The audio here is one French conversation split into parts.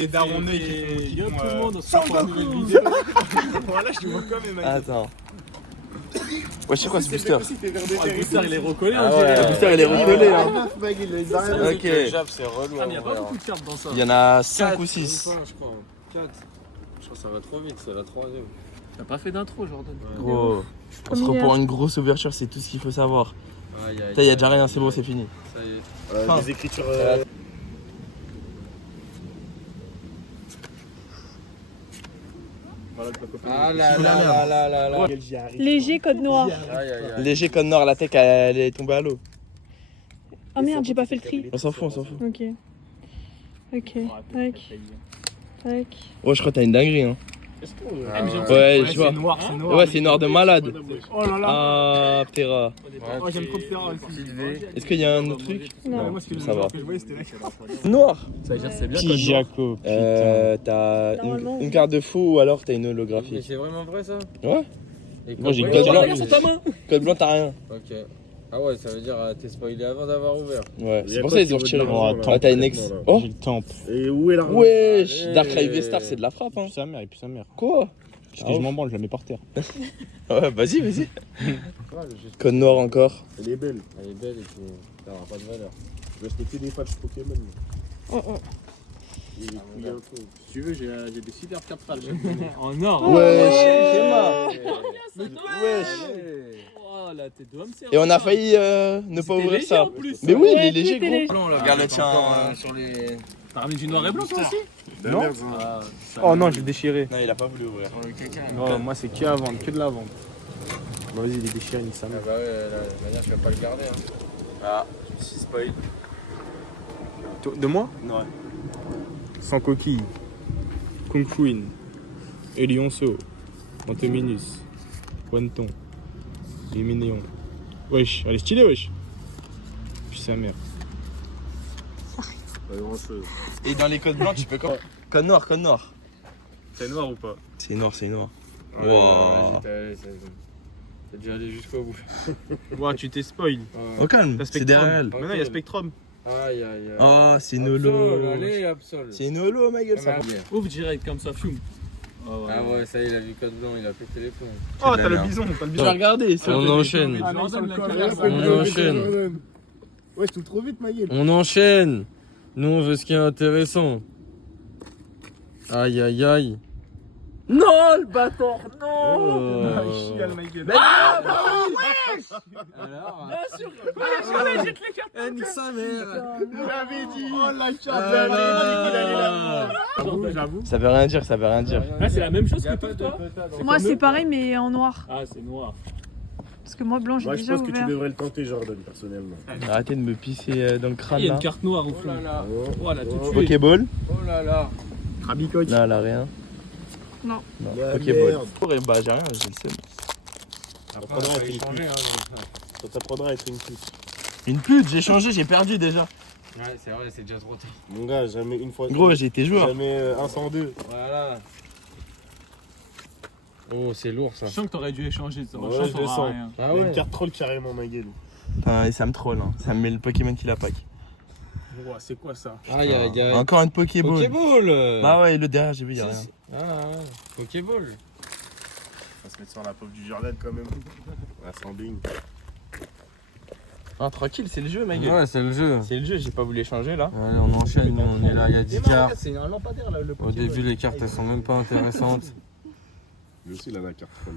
Et Daronné qui tout le monde on se sans fait une nouvelle Goku. vidéo. Voilà, je te vois comme Emmanuel. Attends. Ouais, c'est quoi ce booster? Le booster il est recollé, Ah on ouais, dirait. le booster il est recollé hein. Ok. Ok. C'est relou. Ah, mais y'a pas beaucoup de charpes dans ça. Il y en a 5 ou 6. Je crois. 4. Je crois que ça va trop vite, c'est la 3ème. T'as pas fait d'intro, Jordan. Gros, on se reprend une grosse ouverture, c'est tout ce qu'il faut savoir. Aïe, aïe. Putain, il y a déjà rien, c'est bon, c'est fini. Ça y est. Les écritures. Ah là là là là là. Léger, code noir. Aïe aïe aïe. Léger code nord, la tech elle est tombée à l'eau. Ah merde, j'ai pas fait le tri. On s'en fout, on s'en fout. Ok. Ok. Tac. Tac. Oh, je crois que t'as une dinguerie hein. Ouais, je vois. c'est noir, c'est noir. Ouais, c'est noir de malade. Oh là là. Ah, Terra. Oh, j'aime trop Terra aussi. Est-ce qu'il y a un autre truc? Non. Moi, ce que Ça va. je voyais, c'était là. Noir. Ça veut dire c'est bien. Petit Jaco. T'as Normalement, une carte de fou ou alors t'as une Mais holographique. c'est vraiment vrai ça? Ouais. Et Moi, j'ai code code blanc, blanc. Sur ta main. Code blanc, t'as rien. Ok. Ah ouais, ça veut dire t'es spoilé avant d'avoir ouvert. Ouais, Il y c'est a pour quoi ça qu'ils qui ont vaut retiré. de l'argent, Ah, là, t'as une ex. complètement, là. Oh. J'ai le temple. Et où est l'argent? Wesh, Allez. Dark Rive Star, c'est de la frappe hein. Puis sa mère, et puis sa mère. Quoi? Parce que je m'en branle, je la mets par terre. Ouais, vas-y, vas-y. Code noir encore. Elle est belle. Elle est belle et puis ça aura pas de valeur. Je vais respecter des patchs Pokémon. Oh, oh. Et les couilles un peu. Si tu veux, j'ai des super cartes rares. En or. Wesh, Gemma. Wesh. Oh la tête de homme, c'est. Et on a failli ne pas ouvrir léger ça. en plus. Mais oui, il est Ouais, léger, c'était gros. léger. Non, Regarde le tien. sur les. T'as ramené du noir et blanc toi aussi? Non. Merde, Ah, Oh non, je l'ai déchiré. Non, il a pas voulu ouvrir. Sur le caca. Non, moi c'est que à vendre, que de la vente. Bon, vas-y, il est déchiré, nique sa Ah mère. bah ouais, la manière je vais pas le garder hein. Ah, je me suis spoil. De moi? Ouais. Sans coquille. Kung Queen. Elionso. Anteminus. Quenton. Luminéon. Wesh, elle est stylée, wesh. Puis sa mère. pas grand chose. Et dans les codes blancs, tu peux quoi? Code noir, code noir. C'est noir ou pas? C'est noir, c'est noir. Ouais, Wow. vas-y, t'es déjà allé jusqu'au bout. Ouah, tu t'es spoil. Au calme, T'as c'est Spectrum. derrière elle. Maintenant, il y a Spectrum. Aïe aïe aïe. Oh, c'est une Absol, holo. allez, Absol. C'est une holo, ma gueule, ça. Ouvre direct comme ça, fume. Ah ouais, ça y est, il a vu code blanc, il a pété les plombs. Oh, de t'as la le merde. bison, t'as le Je bison. vais regarder. ça. On enchaîne. Ah non, ça le colle. On enchaîne. Ouais, je trouve trop vite, ma gueule. On enchaîne. Nous, on veut ce qui est intéressant. Aïe aïe aïe. Non, le bâtard, non. Oh. Ah, chiale, ma gueule. Alors, Bien sûr. eh, nique sa mère. Vous l'avez dit. Oh la carte. Ah là. J'avoue. Ça veut rien dire, ça veut rien dire. Ah, c'est la même chose Y a que pas toi, de toi? Moi, c'est pareil, mais en noir. Ah, c'est noir. Parce que moi, blanc, j'ai Moi, je déjà pense que tu ouvert. devrais le tenter, Jordan, personnellement. Arrêtez de me pisser dans le Ah, crâne il y a là. une carte noire au Oh fond. là là. Oh, elle a tout tué. Pokéball. Oh là là. Rabicoque. Non, elle a rien. Non. Non, La Pokéball. merde. Ouais, bah, j'ai rien, j'ai le seum. Ça Ah, t'apprendra à ça être a une changé, pute. hein, Ça t'apprendra à être une pute. Une pute, j'ai changé, j'ai perdu déjà. Ouais, c'est vrai, c'est déjà trop tard. Mon gars, jamais une fois. Gros, j'ai été joueur. Jamais 102. Voilà. Oh, c'est lourd ça. Je sens que t'aurais dû échanger. Ça Ouais, je je le sens. rien. Ah Il y a une ouais. carte troll carrément, ma gueule. Putain, et ça me troll, hein. Ça me met le Pokémon qui la pack. Ouah, c'est quoi ça? Aïe aïe aïe. Encore une Pokéball. Pokéball. Ah ouais, le derrière, j'ai vu, y'a rien. Ah ouais. Pokéball. On va se mettre sur la pauvre du Jordan quand même. Ah, sans bing. Ah, tranquille, c'est le jeu, ma gueule. Ouais, c'est le jeu. C'est le jeu, j'ai pas voulu changer là. Allez, on enchaîne, nous, on est là, il y a 10 cartes. C'est un lampadaire là, le Au début, les cartes, elles sont même pas intéressantes. Lui aussi, il a la carte troll.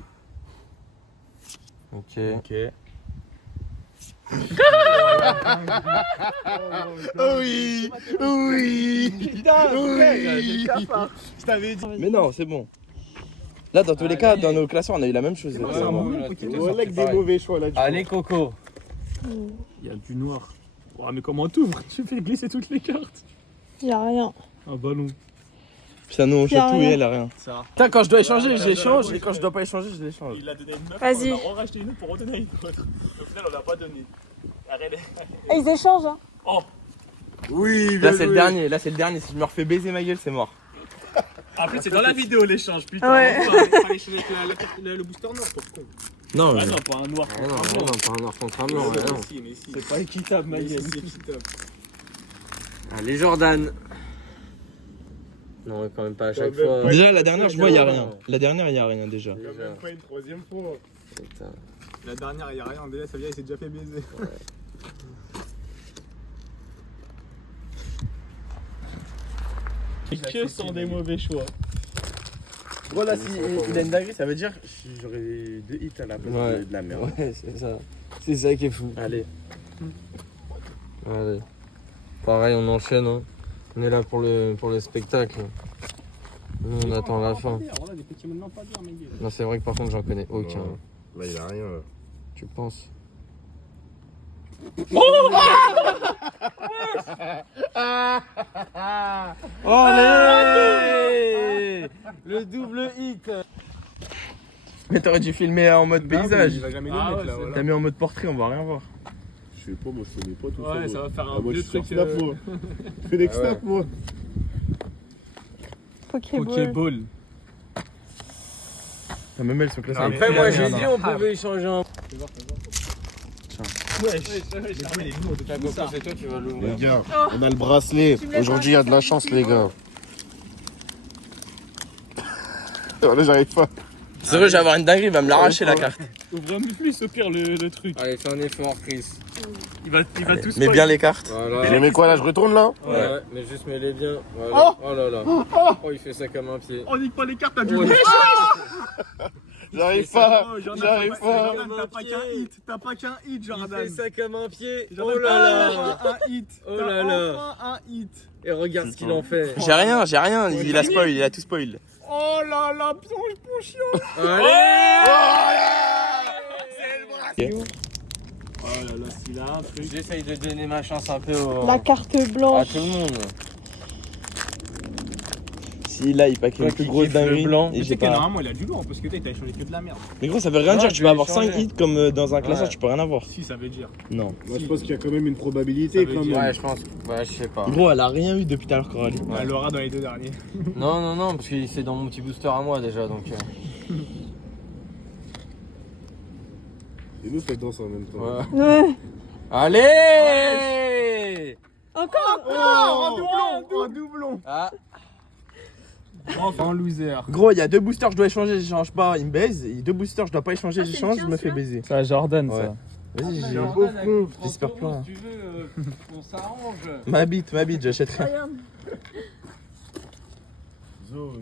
Ok. Ok. Oh oui. Oui. Oui. Je t'avais dit. Mais non, c'est bon. Là, dans tous les cas, dans nos classements, on a eu la même chose. Ouais, récemment. ouais, là, tout est Voilà sorti que des pareil. mauvais choix là. tu Allez, Coco. Il y a du noir. Ouah, mais comment t'ouvres? Tu fais glisser toutes les cartes. Y'a rien. Un ballon. Putain, nous on Y a chope tout rien. et elle a rien. Putain, quand je dois échanger, je l'échange. Et quand je dois pas échanger, je l'échange. Il a donné une meuf, Vas-y. on a racheté une autre pour redonner une autre. Au final, on l'a pas donné. Arrête. Et ils échangent, hein. Oui, Là, c'est le dernier. Là, c'est le dernier. Si je me refais baiser ma gueule, c'est mort. Après, c'est dans la vidéo l'échange, putain. Ouais. Fallait échanger avec le booster noir, pour con. Non, Ah non, pas un noir. Ah non, ah non, pas un noir contre un blanc. ah non. Mais si. C'est pas équitable, ma gueule. Allez, Jordan. Non, quand même pas à chaque Quand même fois. pas. Déjà, la dernière, je vois, il y a rien. La dernière, il y a rien déjà. Quand même pas une troisième fois. Putain. La dernière, il y a rien. Déjà, ça vient, il s'est déjà fait baiser. Que sont des mauvais choix. Gros, là, s'il a une dinguerie, ça veut dire que j'aurais 2 hits à la place Ouais. de la merde. Ouais, c'est ça. C'est ça qui est fou. Allez. Allez. Pareil, on enchaîne. Hein. On est là pour le spectacle. Nous, on attend la fin. Voilà, des petits moments pas dire, mais Non, c'est vrai que par contre, j'en connais aucun. Ouais. Là, il a rien. Là. Tu penses? Allez, le double hit. Mais t'aurais dû filmer en mode paysage. Il va jamais les Ah mettre ouais, là. c'est Voilà. T'as mis en mode portrait, on va rien voir. Je sais pas, moi, je connais pas tout Ouais, ça. ça va faire Ah, un moi, je vieux suis sur truc. Snap, moi. Je fais des snaps, moi. Pokéball. Pokéball. Ah, même elles sont classées. Après, moi, j'ai dit on pouvait échanger un. T'as compris, c'est toi qui vas Les l'ouvrir. gars, on a le bracelet. Aujourd'hui, il y a de la chance, les gars. Voilà, j'arrive pas. C'est vrai, je vais avoir une dinguerie, il va me l'arracher la carte. Ouvre un peu plus au pire le truc. Allez, fais un effort, Chris. Il va tous Mets bien les cartes. Voilà. Je mets quoi là? Je retourne là? Ouais, mais juste mets-les bien. Voilà. Oh là là. Oh, il fait ça comme un pied. On nique pas les cartes, t'as du Oh, J'arrive pas. Oh, Jordan, J'arrive pas. Jordan, t'as pas qu'un hit. T'as pas qu'un hit, il Jordan. fait ça comme un pied. Jordan, Oh là là. t'as un hit. Oh T'as là là. enfin un hit. Et regarde ce qu'il en fait. J'ai rien. Il a spoil, il a tout spoil. Oh là là, plonge, mon chien. Allez. Oh là là, s'il a un truc. J'essaye de donner ma chance un peu La carte à blanche. tout le monde. Si là, il pack Toi une qui plus grosse kiffes le dinguerie. blanc. Et Tu j'ai sais que pas. normalement, il a du lourd parce que t'as échangé que de la merde. Mais gros, ça veut rien Ouais, dire. tu Tu peux avoir peux 5 échanger. hits comme dans un classeur, Ouais. tu peux rien avoir. Si, ça veut dire. Non. Moi, je pense qu'il y a quand même une probabilité Ça veut quand dire- même. Ouais, je pense. Ouais, je sais pas. Gros, elle a rien eu depuis tout à l'heure, Coralie. Elle l'aura dans les deux derniers. Non, non, non, parce que c'est dans mon petit booster à moi déjà, donc. Et nous, faites danse en même temps. Ouais. Ouais. Allez. Encore. Un doublon. Ah. Enfin, un loser. Gros, il y a 2 boosters, je dois échanger, j'échange pas, il me baise. Et 2 boosters, je dois pas échanger, j'écge, je me fais baiser. C'est à Jordan, Ouais. ça. Vas-y, j'ai un pauvre con. J'espère plein. Si tu veux, on s'arrange. Ma bite, j'achète rien. Regarde. Zo.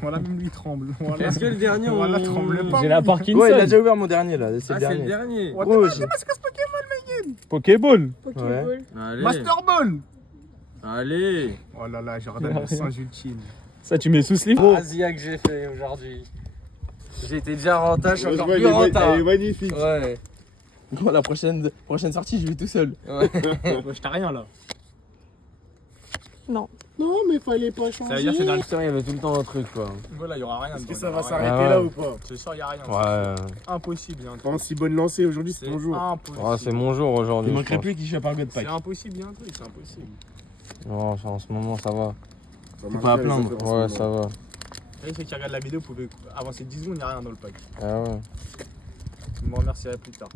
Voilà, même lui tremble. Voilà. Est-ce que le dernier, on Voilà, tremble pas. J'ai la Parkinson. Ouais, il a déjà ouvert mon dernier là, c'est Ah, le c'est le dernier. dernier. Gros, j'ai- Pokéball. Pokéball. Allez. Master Ball. Allez. Oh là là, Jordan, le singe ultime. Ça, tu mets sous slip. Razia que j'ai fait aujourd'hui. J'ai été déjà rentable, je suis encore plus Elle est rentable. magnifique. Ouais. Gros, la prochaine sortie, je vais tout seul. Ouais. Je t'ai rien là. Non. Non, mais fallait pas changer. Ça veut dire que c'est dans le. Putain, il y avait tout le temps un truc quoi. Voilà, il y aura rien. Est-ce que dedans, ça il y va aura s'arrêter Ah ouais. là ou pas? rien. Ce soir, il y a rien. Ouais. C'est impossible. Il y a un truc. Pas un si bonne lancée aujourd'hui, c'est C'est ton jour. impossible. Oh, c'est mon jour aujourd'hui. Il je manquerait pense. plus qu'il chope un God Pack. C'est impossible, il y a un truc, c'est impossible. Non, en ce moment ça va. Ça Faut pas à plaindre. Ouais, ça va. Et ceux qui regardent la vidéo pouvaient avancer 10 secondes, il n'y a rien dans le pack. Ah ouais. Je me remercierai plus tard.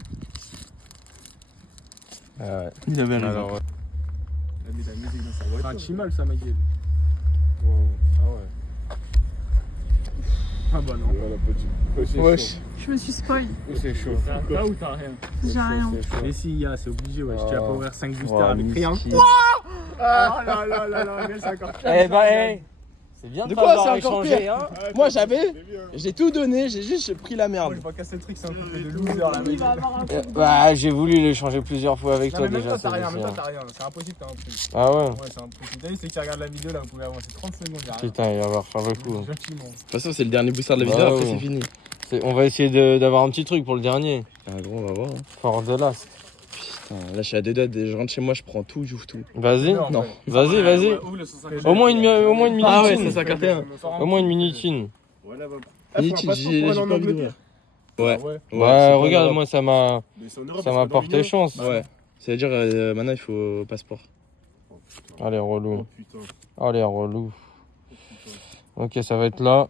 Ah ouais. Il avait raison. Alors, Il a mis de la musique dans sa voiture. C'est un chimal ça, ma gueule. Wow. Ah ouais. Ah bah non. Voilà, petit. Wesh. Je me suis spoil. c'est chaud. T'as un tas ou t'as rien? J'ai rien. Mais si, il y a, c'est obligé, ouais. Tu vas pas ouvrir 5 boosters Oh, avec rien. miskin. Oh là là là là, mais c'est encore pire. Eh bah, hey. C'est bien de De pas quoi, avoir c'est encore échangé, pire hein. Moi j'avais, j'ai tout donné, j'ai juste pris la Moi, merde. je vois casser le truc, c'est un couple de losers là, mec. Il va avoir un coup. Bah, j'ai voulu l'échanger plusieurs fois avec Non, toi mais même déjà. toi, t'as c'est rien, même toi, sûr. t'as rien. C'est impossible, t'as un truc. Ah ouais. Ouais, c'est impossible. T'as vu, ceux qui regardent la vidéo là, vous pouvez avancer 30 secondes, y'a rien. Putain, il va falloir faire le coup. Gentiment. De toute façon, c'est le dernier booster de la Bah vidéo, après ouais. c'est fini. On va essayer d'avoir un petit truc pour le dernier. Ah gros, on va voir. Hein. Fort de l'as. Putain, là je suis à 2 doigts, je rentre chez moi, je prends tout, j'ouvre tout. Vas-y. Non. Vas-y, vas-y. Au moins une minute. Ah ouais, c'est 51. Au moins une minutine. Voilà, va. J'ai pas envie d'ouvrir. Ouais. Ouais. c'est Ouais, pas regarde, grave. moi ça m'a porté chance. Ouais. Ça veut dire maintenant il faut passeport. Allez, relou. Oh putain. Allez, relou. Ok, ça va être là.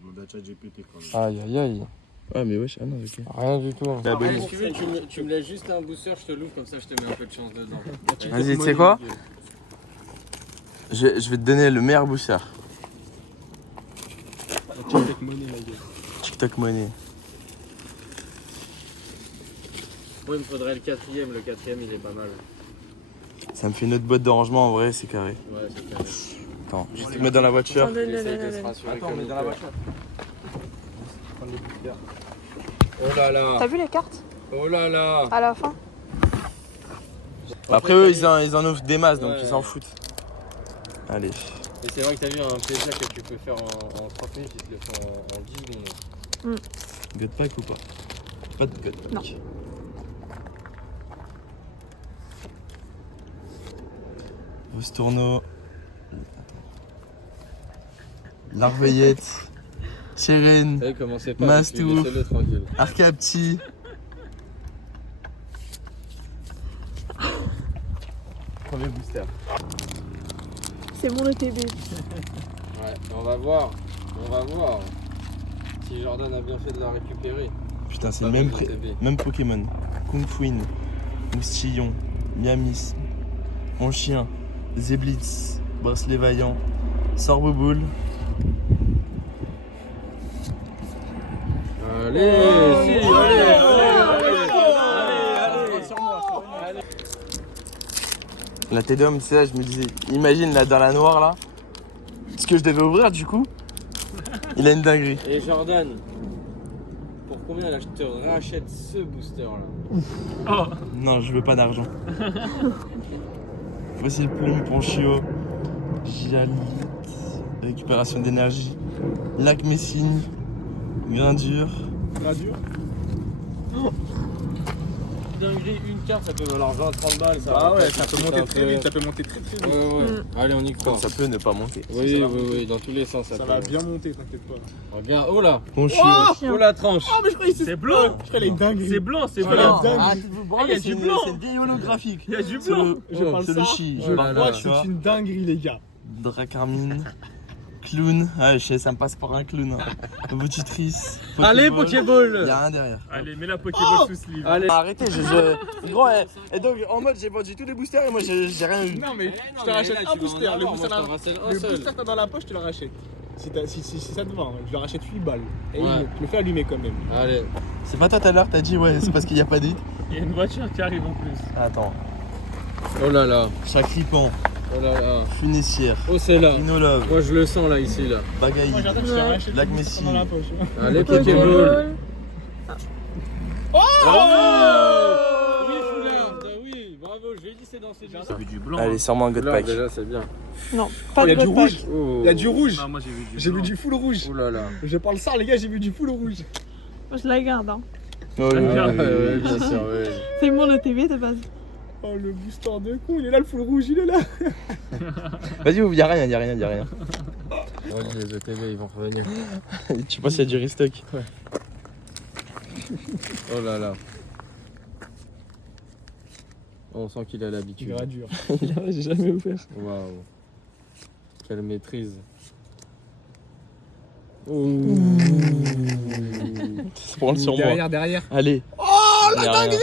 Demande à ChatGPT quand même. Aïe, aïe, aïe. Ah mais wesh, ah non, ok. Rien du tout. La bonne. si tu veux, tu me laisses juste un booster, je te l'ouvre, comme ça je te mets un peu de chance dedans. Vas-y, tu sais quoi? Je vais te donner le meilleur booster. TikTok money, la gueule. TikTok money. Moi, il me faudrait le quatrième. Le quatrième, il est pas mal. Ça me fait une autre boîte de rangement en vrai, c'est carré. Ouais, c'est carré. Attends, je vais te mettre dans la voiture. Attendez, Attends, mais dans la voiture. Oh là là. T'as vu les cartes Oh là là. à la fin? Après eux, ils en ouvrent des masses, donc ils s'en foutent. Allez. Et c'est vrai que t'as vu un plaisir que tu peux faire en 30 minutes, ils te le font en 10 secondes. God pack ou pas? Pas de God pack. Non. Vostourno. Larveillette. Chérine. Vous savez, commencez pas. Mastouf. Laissez-le tranquille. Arcapti. Premier booster. C'est mon ETB. Ouais, on va voir. On va voir. Si Jordan a bien fait de la récupérer. Putain, c'est Pas le même, mal de TB. même Pokémon. Kung Fuin. Moustillon. Miamis. Mon chien. Zeblitz. Bracelet vaillant. Sorbouboule. Allez, si, allez. La T-Dom, c'est là, je me disais, imagine là dans la noire là. Ce que je devais ouvrir du coup. Il a une dinguerie. Et Jordan, pour combien là je te rachète ce booster là? Non, je veux pas d'argent. Voici le plomb, Ponchio. Gialite. Récupération d'énergie. Lac Messine. Grindure. Radio. Dinguerie, une carte ça peut valoir 20-30 balles. Ça Ah va ouais, pas ça tout peut de monter suite très un peu. vite, ça peut monter très vite. Ouais. Allez, on y croit. Ça peut ne pas monter. Oui, oui, dans tous les sens ça Ça peut. va bien monter, t'inquiète pas. Regarde, oh là. Ponchio. Oh la tranche. Ah mais je croyais que C'est blanc. Je croyais les dingueries. C'est blanc, c'est Ah, blanc. dingue. Arrêtez de vous branler, Ah, y a c'est du une- blanc. c'est une vieille holographique. Il y a du C'est blanc. le- Je parle c'est ça. le chi. Oh là là. C'est une dinguerie les gars. Dracarmine. Clown. Ah, je sais, ça me passe par un clown. Hein. Votitrice. Allez, Il y Pokéball. a rien derrière. Allez, mets la Pokéball sous sleeve. Allez. Arrêtez, Gros, et donc en mode j'ai vendu tous les boosters et moi j'ai rien eu. Non mais je te rachète un booster. Le booster que t'as dans la poche, je te le rachète. Si ça te va, hein, je le rachète 8 balles. Et Ouais. je le fais allumer quand même. Allez. C'est pas toi tout à l'heure, t'as dit ouais, c'est parce qu'il n'y a pas d'hit. Il y a une voiture qui arrive en plus. Attends. Oh là là. Chacripan, Oh là là. Funissière, Oh c'est là. Inolove, Moi je le sens là ici là. Bagaï, Moi j'attends que je te Ouais. rachète Lac tout le booster dans la poche. Allez Pokéball. Pokéball. Oh Oui Foulard, oui, bravo, je lui ai dit c'est dans ces deux. J'ai vu du blanc. Allez, sûrement un God Foulard Pack. déjà c'est bien. Non, pas Il y de a du God rouge. pack. Oh. Il y a du rouge. Non, moi j'ai vu du J'ai blanc. vu du full rouge. Oh là là. Je parle ça les gars, j'ai vu du full rouge. Moi, je la garde. Hein. Oh, oui, Ah, oui, oui, ouais, oui. bien sûr, ouais. C'est mon ETB de base. Oh le booster de con, il est là le full rouge, il est là. Vas-y, y'a rien, y'a rien, y'a rien. Oh, les ETV ils vont revenir. Tu penses qu'il y a du restock? Oh là là. On sent qu'il a l'habitude. dur. J'ai jamais ouvert. Waouh. Quelle maîtrise. C'est pour le sur moi. Derrière. Allez. Oh la dinguerie!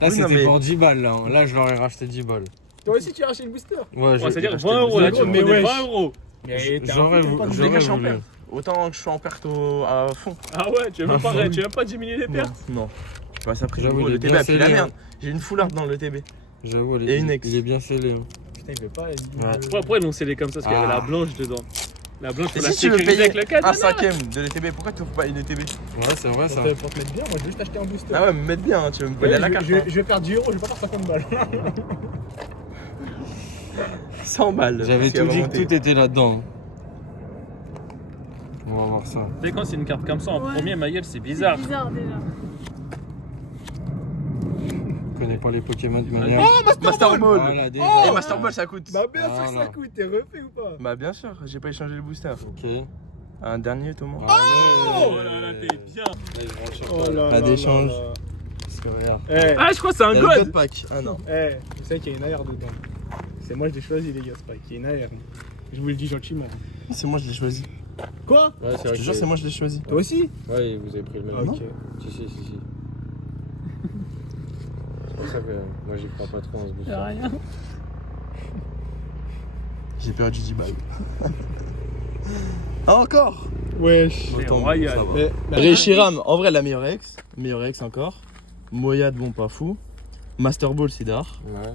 Là Oui, non, c'était mais- pour 10 balles là. Là je leur ai racheté 10 balles. Toi aussi tu as acheté le booster. Ouais, Ouais, j'ai c'est-à-dire acheté 20 le euros là, booster. tu me Mais donnes wesh. 20 euros. J'aurais Les voulu. gars, je suis en perte. Autant que je suis en perte à fond. Ah ouais, tu veux même pas diminuer les pertes. Non. Bah ça pris J'avoue, gros, il le est TB bien a pris la scellé, merde. J'ai une foularde dans le TB. J'avoue, Et une ex. il est bien scellé. Hein. Putain, il veut pas. Pourquoi ils l'ont scellé comme ça? Parce qu'il y avait Ah. la blanche dedans. La blanche, Et on l'a si tu veux sécurisée payer avec le un cadenas. cinquième de l'ETB, pourquoi tu ouvres pas une ETB? Ouais, c'est vrai ça. Pour te mettre bien, moi je vais juste acheter un booster. Ah ouais, me mettre bien, hein, tu veux me Ouais, payer à la carte. je vais perdre 10 euros, je vais pas faire 50 balles. 100 balles. J'avais Parce qu'elle tout va dit que monter. tout était là-dedans. On va voir ça. Tu sais, quand c'est une carte comme ça en Ouais. premier, ma gueule, c'est bizarre. C'est bizarre déjà. Je connais pas les Pokémon de manière. Master Ball. Voilà, déjà. Et Master Ball ça coûte. Bah bien sûr que ça Voilà. coûte, t'es refait ou pas? Bah bien sûr, j'ai pas échangé le booster. Ok. Un dernier Thomas. Oh là là, t'es bien. Oh là Pas là d'échange. là là. Parce que regarde. Eh, Ah, je crois que c'est un Il y a le god. God Pack. Ah non. vous savez qu'il y a une AR dedans. C'est moi je l'ai choisi les gars, c'est pas qu'il y a une AR. Je vous le dis gentiment. C'est moi je l'ai choisi. Quoi? Ouais, c'est Je vrai te jure, que- c'est moi je l'ai choisi. Toi aussi? Ouais, vous avez pris le même. Non. Ok. Si. C'est pour ça que moi j'y crois pas trop en ce booster. Y'a rien. J'ai perdu 10 balles. Ah, encore? Wesh. C'est Autant, royal. ça va. Reshiram, en vrai, la meilleure ex encore. Moyad, bon, pas fou. Master Ball, c'est d'art. Ouais.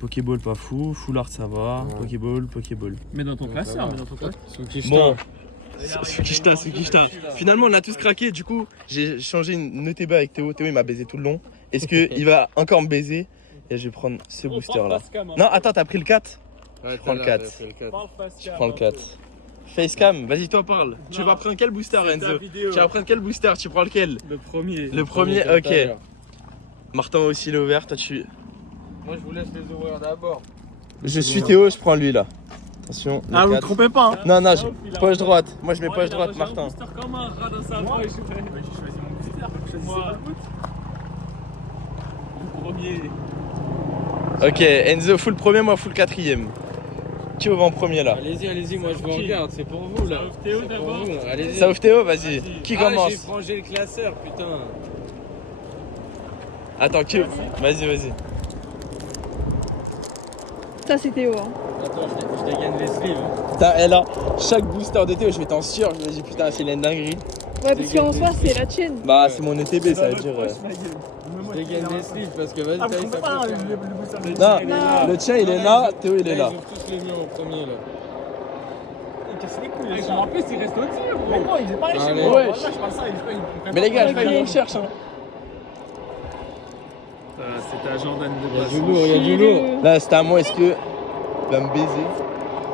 Pokéball, pas fou. Full Art, ça va. Ouais. Pokéball. Mais dans ton Ouais, classeur, ça va. mais dans ton classeur. Tsukishita. Bon. Tsukishita. Finalement, on a tous craqué. Du coup, j'ai changé une ETB avec Théo. Théo, il m'a baisé tout le long. Est-ce qu'il va encore me baiser? Et je vais prendre ce booster là. Non, attends, t'as pris le 4? Ouais, prends le tout à l'heure, 4. j'ai pris le 4. Je prends le 4. Facecam, vas-y, toi parle. Tu vas prendre quel booster, Enzo? Tu vas prendre quel booster? Tu prends lequel? Le premier. Le premier, Comme tout à ok. l'heure. Martin aussi, il est ouvert. Toi, tu. Moi, je vous laisse les ouvrir d'abord. Je suis Théo, je prends lui là. Attention. le Ah, vous ne 4. trompez pas, hein. Non, poche droite. Moi, je mets poche droite, J'ai Martin. un booster comme un rat dans sa poche. J'ai choisi mon booster. Moi. Le premier. Ok, Enzo full premier, moi full quatrième. Qui ouvre en premier là? Allez-y, moi je vous regarde, c'est pour vous là. Ça ouvre Théo C'est pour d'abord. vous, allez-y. Ça ouvre Théo, vas-y. Qui Ah, commence? j'ai frangé le classeur, putain. Attends, qui ouvre? Vas-y. Ça, c'est Théo. Hein. Attends, je dégaine les sleeves. Putain, et là, chaque booster de Théo, je vais t'en sûr. Je me dis, putain, c'est une dinguerie. Ouais, parce qu'en soi, c'est la tienne. Bah, c'est mon ETB, ça veut dire. Je dégaine les sleeves parce que vas-y, Ah, vous t'as trompez ça pas, hein, peut faire. le booster de Non, Non. le tien il est là, Théo il est là. Ils ouvrent tous les miens au premier là. Il casse les couilles. Mais ça. en plus, il reste au-dessus, Mais gros. non, il est pas allé chez Allez. moi. Ouais. Voilà, je parle ça, il comprend Mais les gars, je Ok. fais une recherche. Hein. C'était à Jordan de Il y a base. du lourd, il y a du lourd. Là, c'était à moi, est-ce que. Il va me baiser.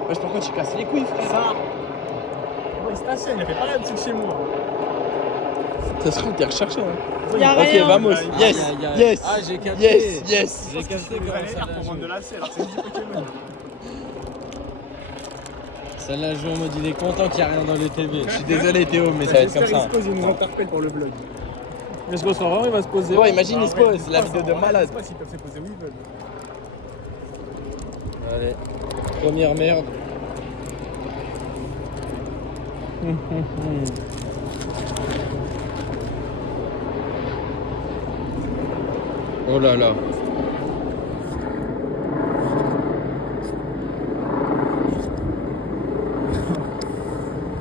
Wesh, pourquoi tu casses les couilles, frère? Ça. Ouais, il se tassait, il a fait pareil dessus de chez moi. Ça se trouve, t'es recherché. Hein. Y'a Ok, rien. vamos. Aïe, Yes, Aïe, aïe. yes, Ah, j'ai capté. yes. J'ai capté Vous comment allez ça faire l'a pour vendre de joué. la selle, alors c'est 10 Pokémon. Ça l'a joué en mode il est content qu'il n'y a rien dans le TV. Je suis désolé, Théo, mais ça va être comme ça. Il se pose, il nous interpelle pour le blog. Mais ce qu'on sera vraiment, il va se poser. Ouais, imagine, il se pose, Ah, la ouais, vidéo ça, de en vrai, malade. Je sais pas s'ils peuvent se poser où ils veulent. Allez, première merde. Oh là là.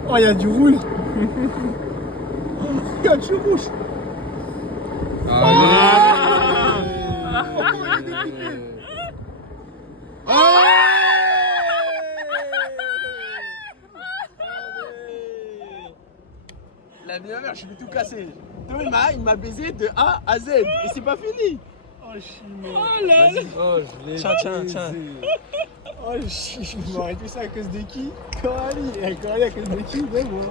Oh, il y a du roule. Il y a du rouge. La vie de ma mère, je vais tout casser. Théo, il m'a baisé de A à Z. Et c'est pas fini. Oh, chimé. Oh, je l'ai Tiens. baisé. Oh, je m'aurais fait ça à cause de qui? Coralie. Et Coralie à cause de qui? Mais bon.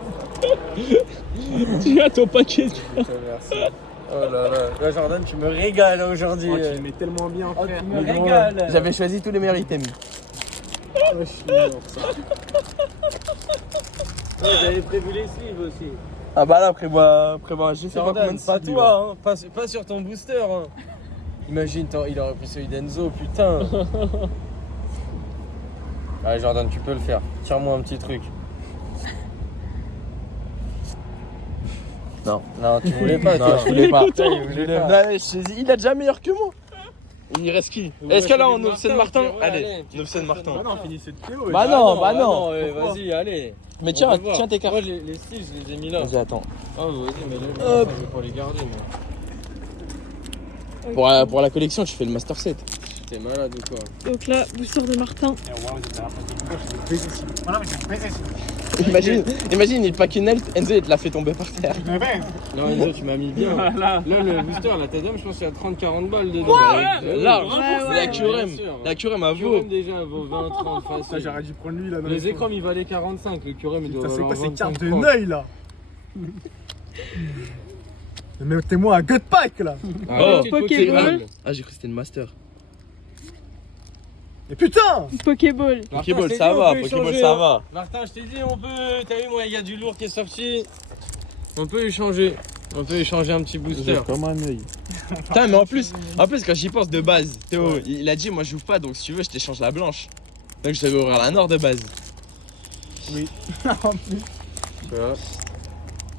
Tu as ton paquet. Putain, merci. Oh là là. Là, Jordan, tu me régales aujourd'hui. Oh, tu le mets tellement bien, Oh, frère. tu me régales. J'avais choisi tous les meilleurs items. Oh, je suis mort, ça. Ouais, j'avais prévu les sleeves aussi. Ah bah là, prévois, je sais pas combien Jordan, de pas sleeves, toi, hein. Pas sur ton booster. Hein. Imagine, il aurait pris celui d'Enzo, putain. Allez, Jordan, tu peux le faire. Tire-moi un petit truc. Non. Non, tu voulais pas, Non, toi. je voulais pas. Il voulait pas. Il a déjà meilleur que moi. Il reste qui? Est-ce que là on ouvre celle Martin? frérot, Allez, allez. on ouvre celle Martin. Bah non, finissez de Théo. Bah non. Vas-y, allez. Mais On tiens, peut voir. tiens tes cartes. Moi, les styles, je les ai mis là. Vas-y, attends. Oh, vas-y, mais là, Hop. je vais pas les garder, moi. Pour la collection, tu fais le Master 7. T'es malade ou quoi? Donc là, booster de Martin. Imagine, il pack une Nelt, Enzo il te l'a fait tomber par terre. Là, Enzo, tu m'as mis bien. Voilà. Là, le booster, la Tadam, je pense qu'il y a 30-40 balles dedans. Large. Ouais, La QRM. La QRM à vaut. Curem déjà vaut 20-30 Ça, facile. j'aurais dû prendre lui là. dans Les les écrans, ils valaient 45. Le Curem, il doit Putain, c'est valoir quoi ces cartes de 25-30. Neuil là? Mettez-moi un gut pack là! Ah, Oh, petite Pokéball. Ah, j'ai cru que c'était une Master. Et putain! Pokéball. Martin, Pokéball, je t'ai ça dit, on va. peut Pokéball, échanger, ça hein. va. Martin, je t'ai dit, on peut. T'as vu, moi, il y a du lourd qui est sorti. On peut échanger. On peut échanger un petit booster. Comme un œil. Putain, mais en plus, quand j'y pense de base, Théo, il a dit, moi, j'ouvre pas, donc si tu veux, je t'échange la blanche. Donc, je devais ouvrir la noire de base. En plus. Tu vois.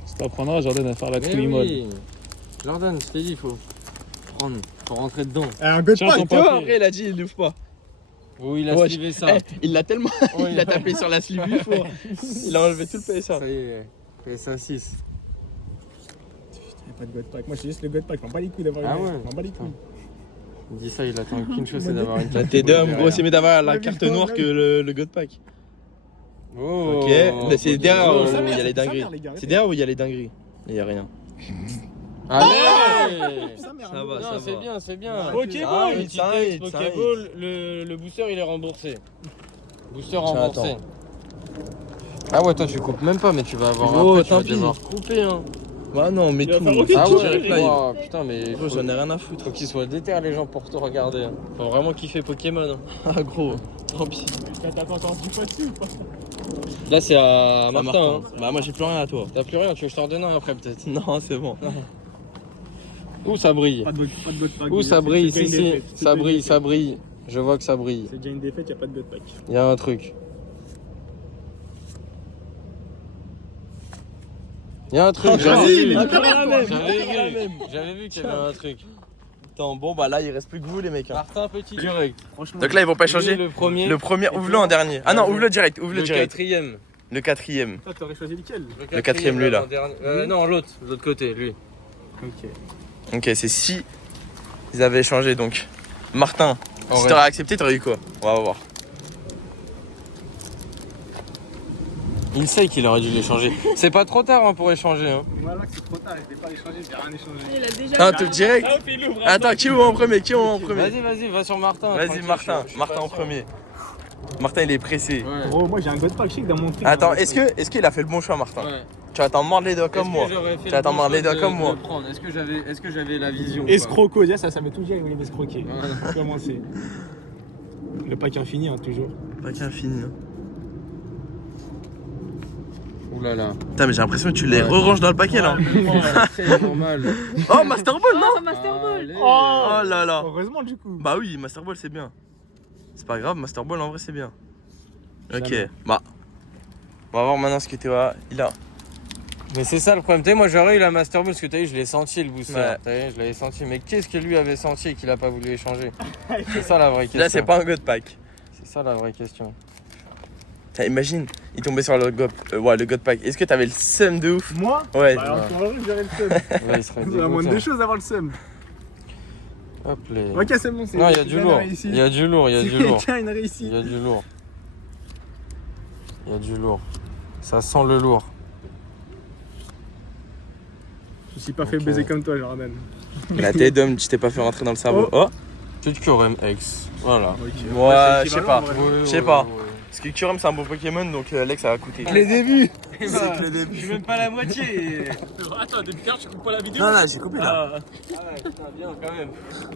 Ça t'apprendra, Jordan, à faire la Mais couille molle. oui. Jordan, je t'ai dit, faut prendre. Faut rentrer dedans. Un gut Tiens, pack! ton Théo, papier. après, il a dit, il l'ouvre pas. Oh, il a Ouais, slivé ça. Eh, il l'a tellement. Ouais. Il a tapé sur la sleeve du four. Il a enlevé tout le PSA. Ça y est, PSA 6. Y'a pas de God Pack. Moi, j'ai juste le God Pack. Je m'en bats les couilles d'avoir Ah une. ouais. Je m'en bats les couilles. Il dit ça, il attend qu'une chose, c'est d'avoir une La carte. T2, gros, c'est mieux d'avoir la Le carte Bitcoin, noire ouais. que le God Pack. Oh, Ok, mais c'est derrière Oh, où sa il mère, y a les c'est sa dingueries. mère, les gars, C'est derrière où il y a les dingueries. Il y a rien. Allez Sa mère, Ça hein. va, Non, ça c'est va. bien, c'est bien. Ouais, Pokéball, ça petit aide, texte ça Pokéball, le booster il est remboursé. Booster Tiens, remboursé. attends. Ah ouais, toi tu coupes même pas, mais tu vas avoir Oh, après, tu vas tant pis. devoir couper hein. Bah non, mais Il va tout. faire aucun Ah Tout ouais, direct live. wow, putain mais Gros, j'en ai rien à foutre. faut qu'ils soient déter les gens pour te regarder. hein. Faut vraiment kiffer Pokémon. hein. Ah gros, tant pis. T'as pas encore 10 fois dessus ou pas? Là c'est à Ah, Martin. hein. Bah moi j'ai plus rien à toi. T'as plus rien, tu veux que je t'en donne un après peut-être. Non, c'est bon. Où ça brille? Pas de God Pack. Où ça brille? C'est Si déjà une si, défaite. C'est ça déjà une brille, défaite. ça brille. Je vois que ça brille. C'est déjà une défaite, y'a pas de God Pack. Il y a un truc. Il y a un truc, j'avais vu. Encore la même. J'avais vu qu'il y avait un truc. Attends, bon bah là il reste plus que vous les mecs. hein. Martin Petit direct. Franchement. Donc là ils vont pas Lui, changer. le premier. Le premier, ouvre-le en dernier. Ah non, ouvre-le direct, ouvre-le Le direct. quatrième. Le quatrième. Toi, t'aurais choisi lequel? Le quatrième, lui, là. l'avant-dernier. Non, l'autre, de l'autre côté, lui. Ok. Ok, c'est si ils avaient changé donc. Martin, si Aurait. t'aurais accepté, t'aurais eu quoi? On va voir. Il sait qu'il aurait dû l'échanger. C'est pas trop tard hein, pour échanger. Hein. Voilà que c'est trop tard, je vais pas échanger, j'ai rien échangé. Il a déjà. Ah, tout direct. Ah, fais-le, ouvre. Attends, qui ouvre en premier? Qui ouvre en premier? Vas-y, va sur Martin. Vas-y, tranquille, Martin. je suis Martin pas en sûr. premier. Martin, il est pressé. Ouais. Gros, moi j'ai un God Pack, je sais que dans mon truc. Attends, est-ce qu'il a fait le bon choix, Martin? Ouais. Tu vas t'en mordre les doigts comme Est-ce moi. que j'aurais fait Tu le vas t'en bon mordre les choix doigts comme de moi. le prendre Est-ce que j'avais la vision ou pas Escroco, déjà ça m'est tout dit, il m'escroquer. Ouais. Comment c'est? Le pack infini, hein, toujours. Pas qu'un film. Ouh là là. Putain, mais j'ai l'impression que tu les re-ranges dans le paquet là. C'est normal. Oh, Master Ball, non? Oh, Master Ball. Allez. Oh là là. Heureusement, du coup. Bah oui, Master Ball c'est bien. C'est pas grave, Master Ball en vrai c'est bien. Ok, Jamais. bah. On va voir maintenant ce que Théo il a. Mais c'est ça le problème. Tu sais, moi j'aurais eu la Master Ball parce que t'as vu, je l'ai senti le booster. Ouais. T'as vu, je l'avais senti. Mais qu'est-ce que lui avait senti et qu'il a pas voulu échanger? C'est ça la vraie question. Là c'est pas un God Pack. C'est ça la vraie question. Putain, imagine, il tombait sur le God, ouais, le God Pack. Est-ce que t'avais le seum de ouf? Moi? Ouais. Bah, alors, en vrai, j'aurais le seum. Ouais, il serait C'est la moindre dégoûté. des choses d'avoir le seum. Hop les. Ok, c'est bon, c'est Non, il y a c'est du bien lourd. réussi. Il y a du lourd, il y a C'est du lourd. quelqu'un, une réussite. Il y a du lourd. Il y a du lourd. Ça sent le lourd. Je me suis pas fait Ok. baiser comme toi, Jordan. La tête d'homme, tu t'es pas fait rentrer dans le cerveau. Oh, Petite Curem X. Voilà. ouais, je sais pas. Je sais pas. Parce que Kyurem c'est un beau Pokémon donc Alex ça va coûter. Les débuts. C'est que les débuts. Je suis même pas à la moitié. Attends, depuis quand tu coupes pas la vidéo? Non, là j'ai coupé là. Ah. Ouais, putain, bien quand même.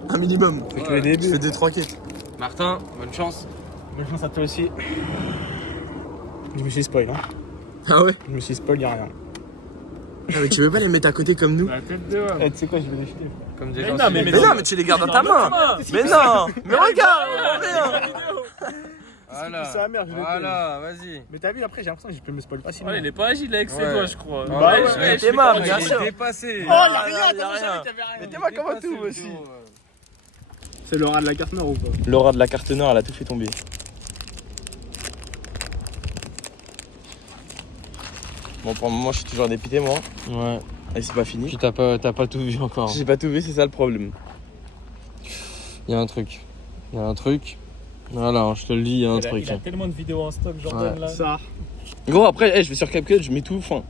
Un minimum. C'est que le début. Je fais 2-3 quêtes. Martin, bonne chance. Bonne chance à toi aussi. Je me suis spoil, hein. Ah ouais? Je me suis spoil, y'a rien. Ah, mais tu veux pas les mettre à côté comme nous? La tête de homme. Eh, tu sais quoi, je vais les jeter. Comme des Mais gens non, mais- Mais non, mais tu les gardes dans ta main. Mais non. Mais regarde, rien. Voilà. C'est sa mère, je l'ai Voilà, vas-y. Mais t'as vu, après, j'ai l'impression que je peux me spoil facilement. Ouais, il est pas agile avec ses Ouais. doigts, je crois. Bah ouais, je t'es fais marre, comment, bien je- sûr. Dépassé. Oh, y'a rien, y a t'as vu, rien. je savais qu'il y avait rien. Mais t'es pas comme tout aussi. C'est l'aura de la carte noire ou pas? Laura de la carte noire, elle a tout fait tomber. Bon, pour le moment, je suis toujours dépité, moi. Ouais. Et c'est pas fini. Puis t'as pas tout vu encore. J'ai pas tout vu, c'est ça le problème. Il y a un truc. Il y a un truc. Voilà, je te le dis, il y a un truc. Il a tellement de vidéos en stock, Jordan, Ouais. là. Ça. Gros, après, je vais sur CapCut, je mets tout fin.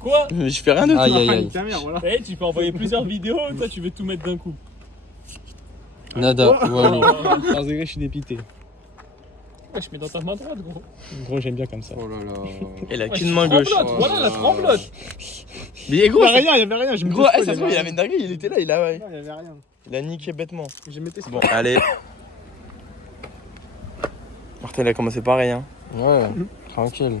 Quoi? Je fais rien d'autre. Aïe aïe aïe. Ta mère, voilà. Eh, tu peux envoyer plusieurs vidéos, toi, tu veux tout mettre d'un coup. Nada. Walou. Sans degré, je suis dépité. Ouais, je mets dans ta main droite, gros. Gros, j'aime bien comme ça. Oh là là. Elle a Ouais, qu'une main gauche. tremblote, voilà, la tremblote. Mais gros, Y'avait rien, y'avait rien. Je me gros, spoil, ça se trouve, il avait une dinguerie, il était là, il a, ouais. Non, y'avait rien. Il a niqué bêtement. Je mettais Bon, allez. Martin, il a commencé pareil, hein. Ouais, tranquille.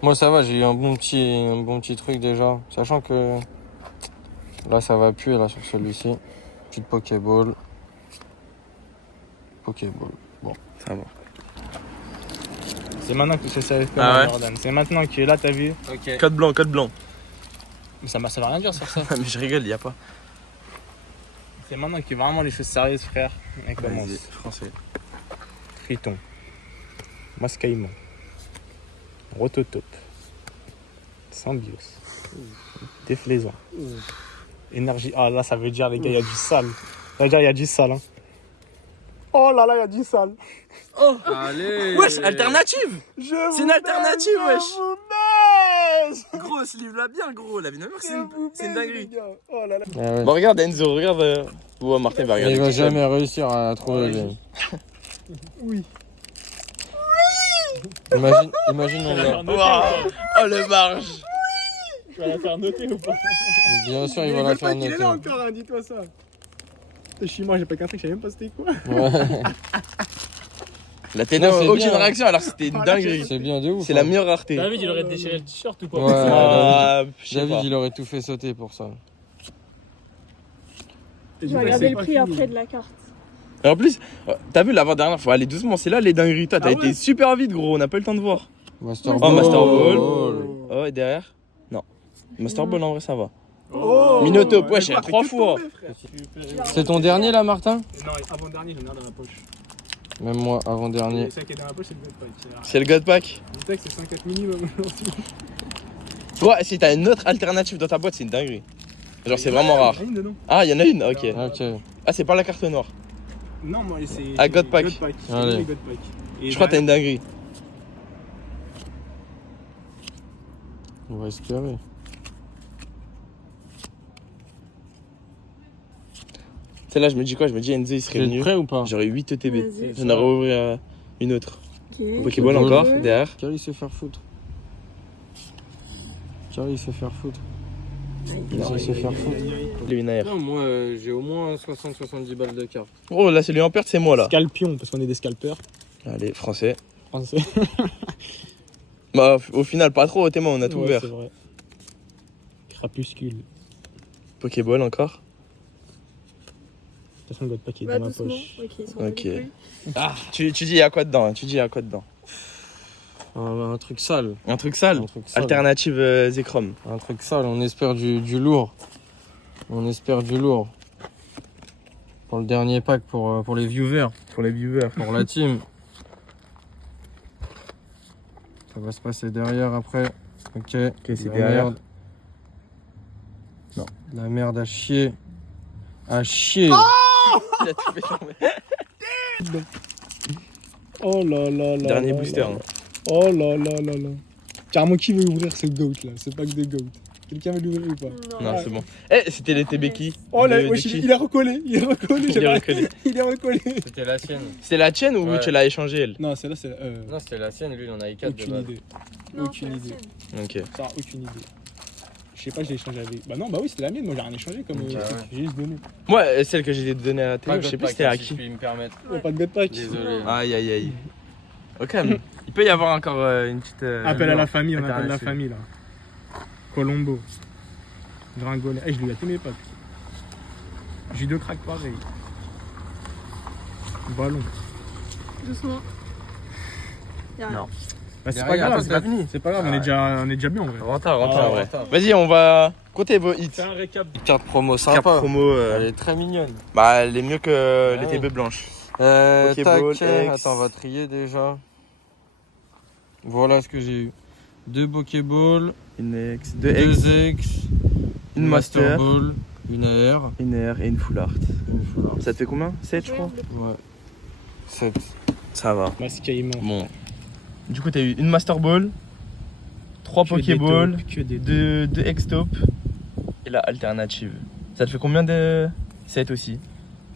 Moi ça va, j'ai eu un bon petit truc déjà. Sachant que là ça va puer là sur celui-ci. Petite Pokéball. Pokéball. Bon. Ça va. C'est maintenant que je sais faire, Ah ouais Jordan. C'est maintenant que là, t'as vu. Ok. Code blanc, code blanc. Mais ça veut rien dire sur ça. Mais je rigole, il y a pas. C'est maintenant que vraiment les choses sérieuses, frère. On commence. Vas-y, français. Triton. Mascaïman. Rototop. Symbiose. Déflaisant. Énergie. Ah là, ça veut dire, les gars, il y a du sale. Ça veut dire, il y a du sale. Hein. Oh là là, il y a du sale. Allez. Wesh, alternative. C'est une alternative, wesh. Gros, ce livre-là bien, gros. La vie de ma mère, c'est une dinguerie. Oh là là. Ah ouais. Bon, regarde Enzo, regarde. Ouais, Martin va regarder. Il va tout seul. jamais réussir à trouver les... Oui. Imagine on a... Waouh. Oh, le marge. Tu vas la faire noter ou pas? Bien sûr, il va la faire Il est noter. là encore, hein, dis-toi ça. Je suis mort, j'ai pas compris, je savais même pas c'était quoi. Ouais. La ténor, Non, c'est aucune bien. réaction, alors c'était une dinguerie. C'est bien de ouf. C'est la hein. meilleure rareté. David, il aurait déchiré le t-shirt ou pas? Ouais. Ah, je sais David, pas. il aurait tout fait sauter pour ça. Je vais regarder le prix après de la carte. Et en plus, t'as vu l'avant-dernière, faut aller doucement, c'est là les dingueries. Toi, t'as Ah été ouais. super vite, gros, on n'a pas eu le temps de voir. Master Oh, Master Ball. Ball. Oh, et derrière? Non. Master Ball, en vrai, ça va. Oh, Minotop, wesh, mais il y a quoi, 3 fais que fois. tomber, frère. C'est ton dernier là, Martin? Non, avant-dernier, j'en ai un dans la poche. Même moi, avant-dernier. Et ça qui est dans la poche, c'est le God Pack. C'est le God Pack. Le texte, c'est 5-4 minimum aujourd'hui. Ouais, si t'as une autre alternative dans ta boîte, c'est une dinguerie. Genre, c'est vraiment rare. Il y en a une dedans. Ah, il y en a une, ok. Ok. Ah, c'est pas la carte noire. Non, moi, c'est. Ah, God Pack. C'est Allez. les God Pack. Et Je crois que t'as une dinguerie. On va espérer. Celle-là, je me dis quoi? Je me dis Enzo, il serait T'es mieux. prêt ou pas? J'aurais 8 ETB. Vas-y. J'en aurais ouvert une autre. Ok. Pokéball Pokéball. encore, derrière. Carrie se faire foutre. Carrie se faire foutre. Non, se faire foutre. Les Winair. Non, moi j'ai au moins 60-70 balles de cartes. Oh, là, celui en perte, c'est moi, là. Scalpion, parce qu'on est des scalpeurs. Allez, français. Français. Bah, au final, pas trop, Théma, on a tout Ouais, ouvert. c'est vrai. Crapuscule. Pokéball encore. De toute façon, le God Pack est Va dans ma doucement. poche. Ok, ils sont Ok. dans les couilles. Ah, tu dis il y a quoi dedans? Tu dis il y a quoi dedans? Un truc sale. Un truc sale. Un truc sale. Alternative Zekrom. Un truc sale, on espère du lourd. On espère du lourd. Pour le dernier pack pour les viewers, Pour les viewers. pour la team. Ça va se passer derrière après. Ok, c'est La derrière. merde. Non. La merde à chier. À chier. Il a tout fait tomber. Oh là là là. Dernier là booster. là. hein. Oh là là là là. Carrément, qui veut ouvrir ce goat là, ce pack de goat? Quelqu'un veut l'ouvrir ou pas? Non, c'est bon. Eh, c'était les TB qui? Oh là, De wesh, qui il est recollé, il est recollé. Il est j'avais- recollé. Il est recollé. C'était la sienne. C'était la tienne ou Ouais. tu l'as échangé elle? Non, celle-là, c'est. Non, c'était la sienne, lui il en a eu 4 de Aucune base. idée. Non, Aucune c'est la idée. sienne. Ok. Ça a aucune idée. Je sais pas, je l'ai échangé avec. Bah non, bah oui, c'était la mienne, moi j'ai rien échangé comme. Ok, ouais. J'ai juste donné. Moi, celle que j'ai donnée à Théo, Pas je sais God plus Pack, c'était à si qui. je puis me permettre. Y'a pas de God Pack. Désolé. Aïe aïe aïe. Ok, mais il peut y avoir encore une petite. Appel à la famille, on appelle la alternative. famille là. Colombo. Gringolet. Eh, je lui ai tous mes potes. Judo crack pareil. Ballon. Doucement. Y'a rien. Non. Bah, c'est Derrière, pas grave, attends, c'est c'est pas pas fini. C'est pas grave, Ah on est déjà bien en vrai. Rentard, Ah, rentard, ouais. rentard. Vas-y, on va compter vos hits. Fais un récap. Carte promo Carte sympa. promo, Elle est très mignonne. bah, elle est mieux que les Ouais. TB blanches. Tac, Pokéball, X. attends, on va trier déjà. Voilà ce que j'ai eu. 2 Pokéball, Une X, 2 2 X, X, une Master, Ball, une AR, une R et une Full Art. une Full Art. Ça te fait combien? 7 je crois. Ouais. 7. Ça va. Mascaïman. Bon. Du coup, t'as eu une Master Ball, 3 Pokéball, Que des 2 X-Top et la alternative. Ça te fait combien de 7 aussi?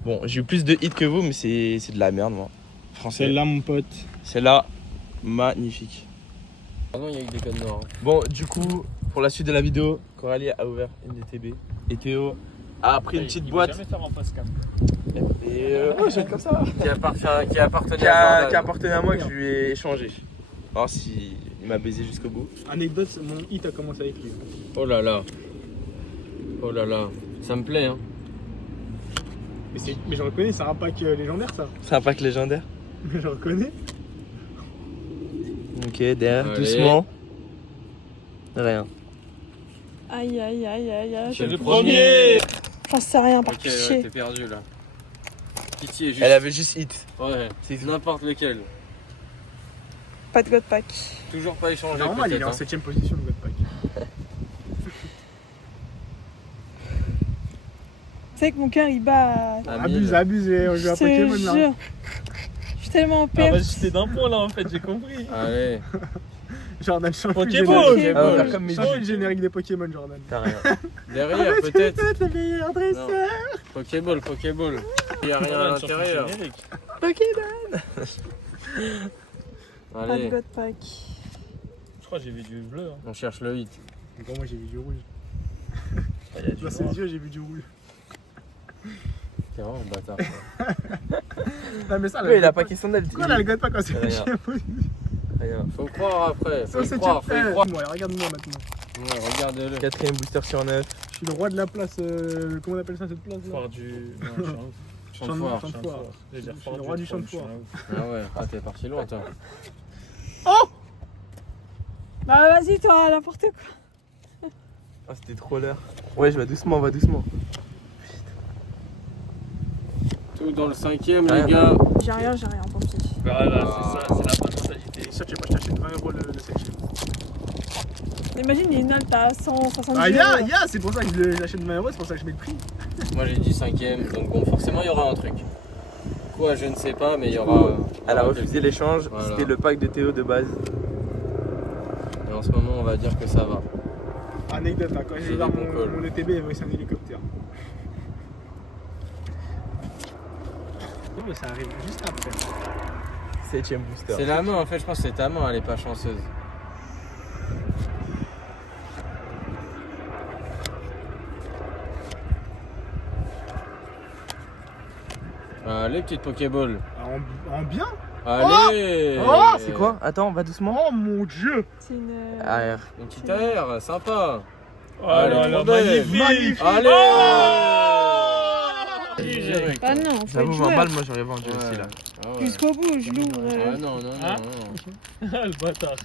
Bon, j'ai eu plus de hits que vous, mais c'est de la merde, moi. Français. Celle-là, mon pote. Celle-là, magnifique. Pardon, il y a eu des codes noirs. Bon, du coup, pour la suite de la vidéo, Coralie a ouvert une DTB et Théo a pris une petite Il va boîte. jamais faire en face cam. Et ouais, je vais être comme ça. Qui appartenait Qui à appartenait à moi que je lui ai échangé. Alors si il m'a baisé jusqu'au bout. Anecdote, mon hit a commencé avec lui. Oh là là. Oh là là. Ça me plaît, hein. Mais je reconnais, c'est un pack légendaire ça. C'est un pack légendaire. Mais je reconnais. Ok, derrière, Allez. doucement. Rien. Aïe aïe aïe aïe aïe. C'est le premier. J'en sais rien par Ok, pitié. ouais, t'es perdu là. Kitty est juste. Elle avait juste hit. Ouais, c'est n'importe lequel. Pas de God Pack. Toujours pas échangé. Normal, il est peut-être, en 7ème position, le Godpack. Tu sais que mon cœur il bat. À Abuse, 1000. abusé, on joue à Je te Pokémon là. jure. Je suis tellement en Ah bah perte. j'étais d'un point là en fait, j'ai compris. Allez. Jordan, change plus le Pokéball. générique. On va faire comme mes Change le générique des Pokémon, Jordan. T'as rien. Derrière, peut-être. Peut-être le meilleur dresseur. Non. Pokéball, Pokéball. Il n'y a rien à l'intérieur. Pokémon. Pas de Allez, God Pack. Je crois que j'ai vu du bleu. Hein. on cherche le hit. Encore moi j'ai vu du rouge. Ah, il y a du Dans ses noir. yeux j'ai vu du rouge. T'es vraiment un bâtard. Non mais ça, Ouais, il a pas question d'elle. Quoi là le Godpack quand c'est Rien. Rien. Faut croire après. Faut y Ça, croire, faut y croire. Regarde-moi maintenant. Ouais, regardez-le. 4ème booster sur 9. Je suis le roi de la place. Comment on appelle ça cette place là? Foire du. Non, je suis un ouf. Champ de foire. Champ de foire. J'allais dire Je suis foire le du roi du trône, champ de je suis foire. un ouf. Ah ouais, ah t'es parti loin toi. Bah vas-y toi, n'importe quoi. Ah, c'était trop l'heure. Ouais, je vais doucement, va doucement. Tout dans le 5ème Rien. les gars. J'ai rien, tant pis. Voilà, c'est ça, c'est la bonne mentalité. Ça tu vas pas t'acheter 20 € le 7ème. Imagine, il y a une halte à 170 Ah euros. c'est pour ça que je l'achète 20 €, c'est pour ça que je mets le prix. Moi j'ai dit 5ème, donc bon forcément il y aura un truc. Quoi je ne sais pas mais il y aura. Elle a refusé l'échange. Voilà. C'était le pack de Théo de base. Et en ce moment on va dire que ça va. Anecdote, hein, quand J'ai j'ai ouvert des bons calls. mon ETB, il c'est un hélicoptère. Non mais ça arrive juste après. 7ème booster. C'est la main en fait, je pense que c'est ta main, elle est pas chanceuse. Allez petite Pokéball. En bien? Allez. Oh C'est quoi? Attends, va doucement. Oh mon dieu! C'est une. AR. Une petite AR, sympa. Oh Allez, là là, trop belle. magnifique. Magnifique. Allez. Ah non, faut J'avoue, être 20 balles, joueur. moi j'aurais vendu aussi là. Ah ouais. Jusqu'au bout, je l'ouvre. Ah non, non, non, Hein non. Ah, le bâtard.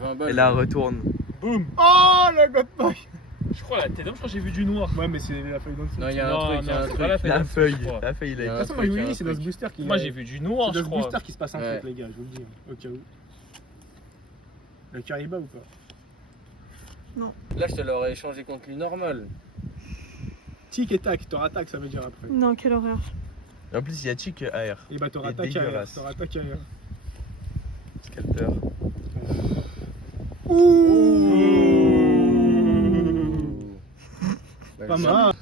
20 balles. Et là, retourne. Boum. Oh le Godpack! Je crois la tête d'homme, je crois que j'ai vu du noir. Ouais mais c'est la feuille d'enfant. Non, il y a un Non, truc, il y a non, un c'est truc. pas la La feuille. je crois. La feuille, il Il y a a De toute façon, truc, oui, il y a un c'est dans ce truc. booster qu'il Moi j'ai vu du noir, C'est je dans ce crois. booster qui se passe un Ouais. truc les gars, je vous le dis, au cas où. Le cœur il bat ou pas? Là, je te l'aurais échangé contre lui normal. Tic et tac, t'auras tac ça veut dire après. Non, quelle horreur. En plus, il y a Chic AR. Et bah t'auras Il est tac ailleurs, dégueulasse. t'auras tac ailleurs. Scalper. Pas mal.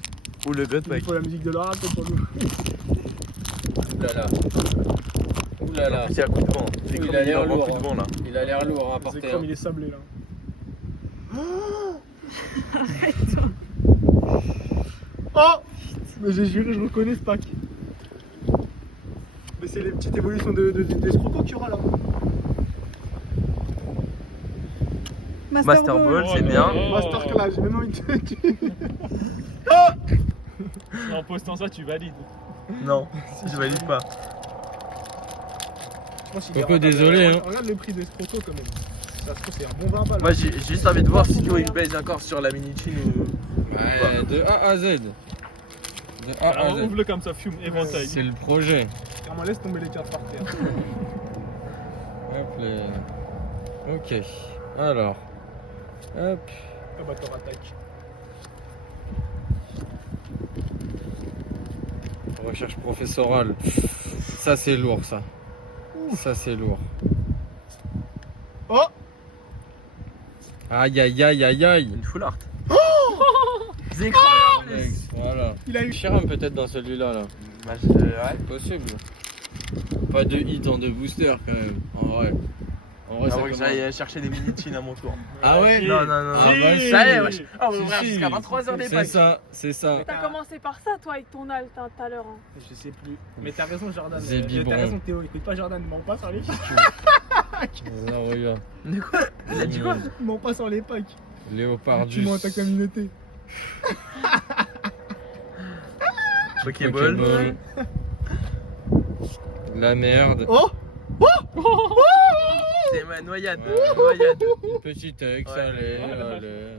Ou le Il Godpack. faut la musique de l'oracle pour nous. Oulala. Oulala. Il y a un coup de vent. C'est Il comme a il l'air envoie un lourd, coup de vent là. Il a l'air lourd à C'est porter. comme il est sablé là. Arrête-toi. Oh! Mais j'ai juré, je reconnais ce pack. Mais c'est les petites évolutions d'escroqueau qu'il y aura là. Master Ball, Oh c'est là bien. là. Masterclass, j'ai même envie de tuer. En postant ça, tu valides. Non, si je valide pas. Je pense qu'il Coco, est rentable. désolé, hein. Regarde le prix d'escroqueau quand même. Ça se trouve, c'est un bon 20 balles. Moi, j'ai juste envie de voir si Théo il baise encore sur la mini-chin ou. Ouais, de A à Z. De A à Alors Z. ouvre-le comme ça, fume, éventail. C'est le projet. Carrément, laisse tomber les cartes par terre. Hop les... Ok. Alors. Hop. Ah bah t'auras tac. Recherche professorale. Ça c'est lourd ça. Ça c'est lourd. Oh! Aïe aïe aïe aïe aïe. Une full art. Mec, voilà. Il a eu. Chiram peut-être dans celui-là là. Ouais. Possible. Pas de hit en deux boosters quand même. En vrai. En vrai, Ah ça ouais, que commence. j'aille chercher des mini-chins à mon tour. Ah ouais. Non, non, non. Ah non. bah si. Ça y est, wesh. Ah, on va Si, ouvrir si. jusqu'à 23h des C'est packs. ça, c'est ça. T'as commencé par ça, toi, avec ton halte tout à l'heure. Hein. Je sais plus. Mais t'as raison, Jordan. Zébi T'as Brown. raison, Théo. Écoute pas Jordan, ment pas sur les packs. Là, regarde. De quoi? Il a dit quoi? Ment pas sur les packs. Léopardus. Tu mens à ta communauté. Pokéball. Pokéball. La merde. Oh! C'est ma noyade. Noyade. Une petite ex, Ouais. allez, allez.